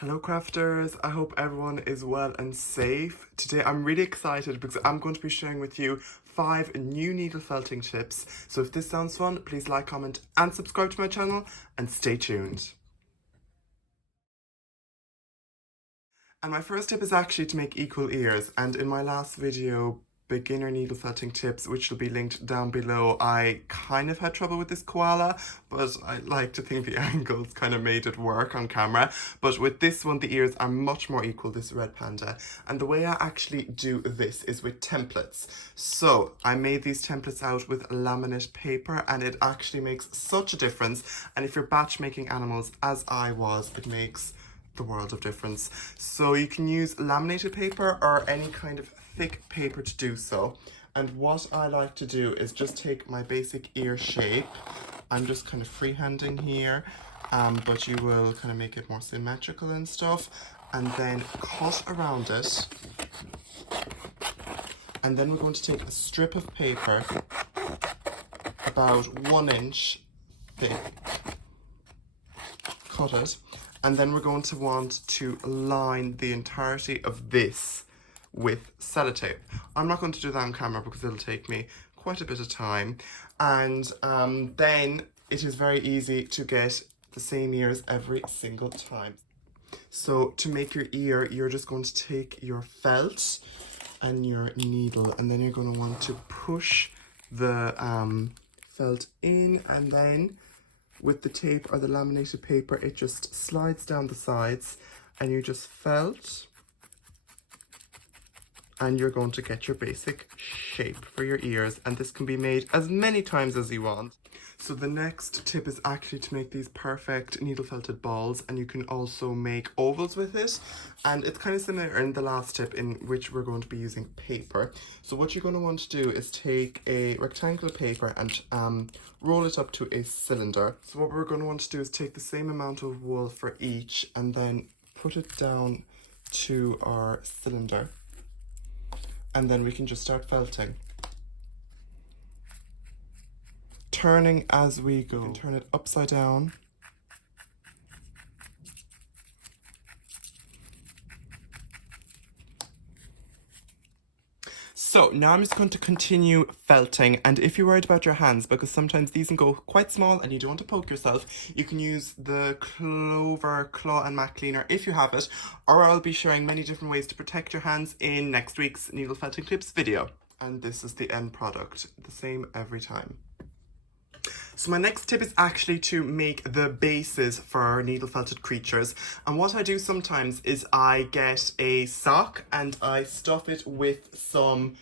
Hello crafters, I hope everyone is well and safe. Today I'm really excited because I'm going to be sharing with you 5 new needle felting tips. So if this sounds fun, please like, comment and subscribe to my channel and stay tuned. And my first tip is actually to make equal ears, and in my last video, beginner needle felting tips, which will be linked down below, I kind of had trouble with this koala, but I like to think the angles kind of made it work on camera. But with this one, the ears are much more equal, this red panda. And the way I actually do this is with templates. So I made these templates out with laminate paper, and it actually makes such a difference. And if you're batch making animals, as I was, it makes the world of difference. So you can use laminated paper or any kind of thick paper to do so. And what I like to do is just take my basic ear shape. I'm just kind of freehanding here, but you will kind of make it more symmetrical and stuff, and then cut around it. And then we're going to take a strip of paper about 1 inch thick, cut it, and then we're going to want to line the entirety of this with sellotape. I'm not going to do that on camera because it'll take me quite a bit of time, and then it is very easy to get the same ears every single time. So to make your ear, you're just going to take your felt and your needle, and then you're going to want to push the felt in, and then with the tape or the laminated paper, it just slides down the sides, and you just felt, and you're going to get your basic shape for your ears. And this can be made as many times as you want. So the next tip is actually to make these perfect needle felted balls, and you can also make ovals with it. And it's kind of similar in the last tip, in which we're going to be using paper. So what you're going to want to do is take a rectangular paper and roll it up to a cylinder. So what we're going to want to do is take the same amount of wool for each and then put it down to our cylinder. And then we can just start felting. Turning as we go. You can turn it upside down. So now I'm just going to continue felting, and if you're worried about your hands, because sometimes these can go quite small and you don't want to poke yourself, you can use the Clover Claw and Mat Cleaner if you have it, or I'll be showing many different ways to protect your hands in next week's needle felting tips video. And this is the end product, the same every time. So my next tip is actually to make the bases for needle felted creatures. And what I do sometimes is I get a sock and I stuff it with some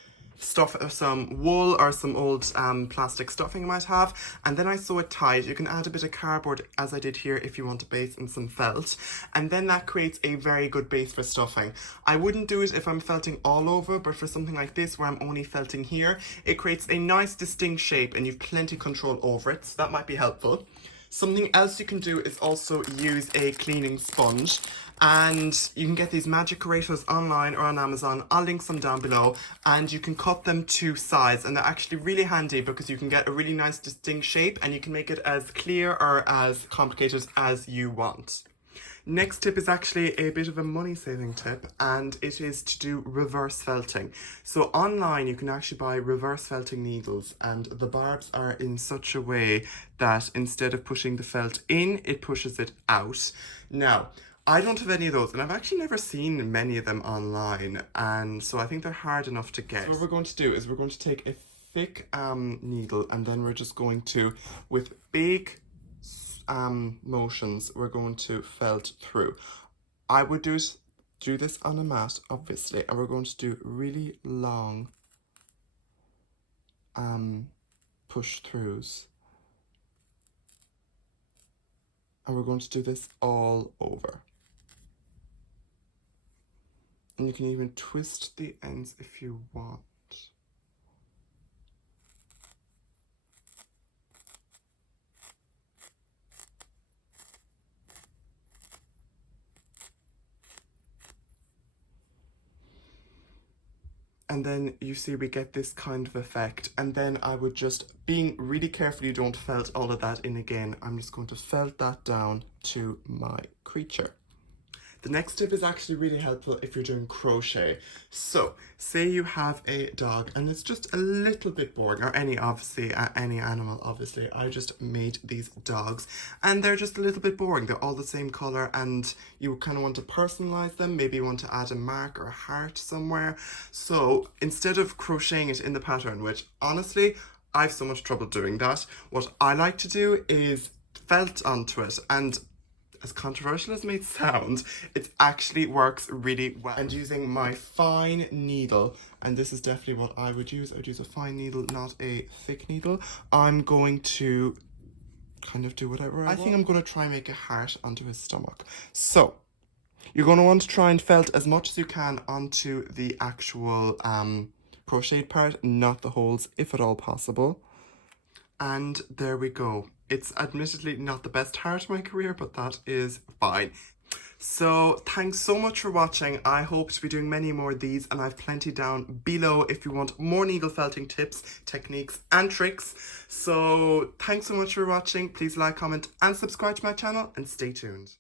wool or some old plastic stuffing you might have, and then I sew it tight. You can add a bit of cardboard, as I did here, if you want a base, and some felt, and then that creates a very good base for stuffing. I wouldn't do it if I'm felting all over, but for something like this where I'm only felting here, it creates a nice distinct shape and you've plenty control over it, so that might be helpful. Something else you can do is also use a cleaning sponge, and you can get these magic erasers online or on Amazon. I'll link some down below, and you can cut them to size, and they're actually really handy because you can get a really nice distinct shape and you can make it as clear or as complicated as you want. Next tip is actually a bit of a money saving tip, and it is to do reverse felting. So online you can actually buy reverse felting needles, and the barbs are in such a way that instead of pushing the felt in, it pushes it out. Now, I don't have any of those, and I've actually never seen many of them online, and so I think they're hard enough to get. So what we're going to do is we're going to take a thick needle, and then we're just going to, with big motions, we're going to felt through. I would do this on a mat, obviously, and we're going to do really long push throughs, and we're going to do this all over. And you can even twist the ends if you want. And then you see we get this kind of effect, and then I would just, being really careful you don't felt all of that in again, I'm just going to felt that down to my creature. The next tip is actually really helpful if you're doing crochet. So, say you have a dog and it's just a little bit boring, or any animal, obviously. I just made these dogs and they're just a little bit boring. They're all the same color and you kind of want to personalize them. Maybe you want to add a mark or a heart somewhere. So, instead of crocheting it in the pattern, which honestly, I have so much trouble doing that, what I like to do is felt onto it, and as controversial as it may sound, it actually works really well. And using my fine needle, and this is definitely what I would use a fine needle, not a thick needle, I'm going to kind of do whatever I want. I think I'm going to try and make a heart onto his stomach. So, you're going to want to try and felt as much as you can onto the actual crocheted part, not the holes, if at all possible. And there we go. It's admittedly not the best heart of my career, but that is fine. So thanks so much for watching. I hope to be doing many more of these, and I've plenty down below if you want more needle felting tips, techniques and tricks. So thanks so much for watching. Please like, comment and subscribe to my channel, and stay tuned.